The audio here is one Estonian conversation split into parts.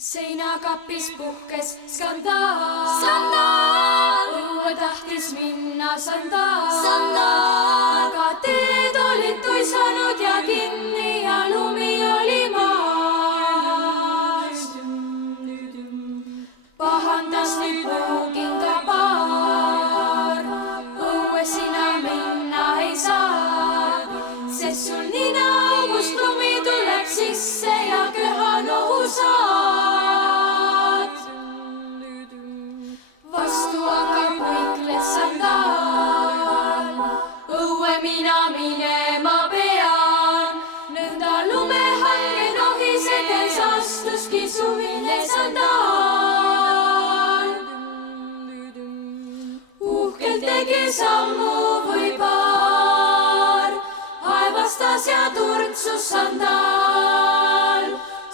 Seinakapis puhkes skandaal. Õue tahtis minna sandaal. Aga teed olid tuisanud ja kinni ja lumi oli maas. Pahandas nüüd puukinga paar. Õue sina minna ei saa, sest sul ninaaugust lumi tuleb sisse ja köha nohu saad. Vastu hakkab võikles sandaal. Õue mina minema pean, nõnda lumehange nohisedes astuski suvine sandaal. Uhkelt tegi sammu või paar, aevastas ja turtsus sandaal.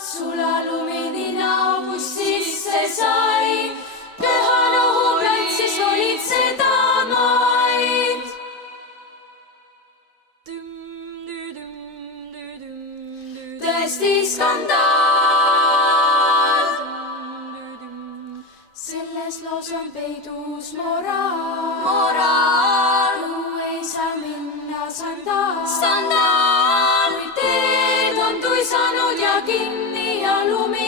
Sulalumi ninaaugust sisse sai, köhanohu platsis olid sedamaid. Tõesti skandaal. Selles loos on peidus moraal. Õue ei saa minna sandaal. Kui teed on tuisanud ja kinni ja lumi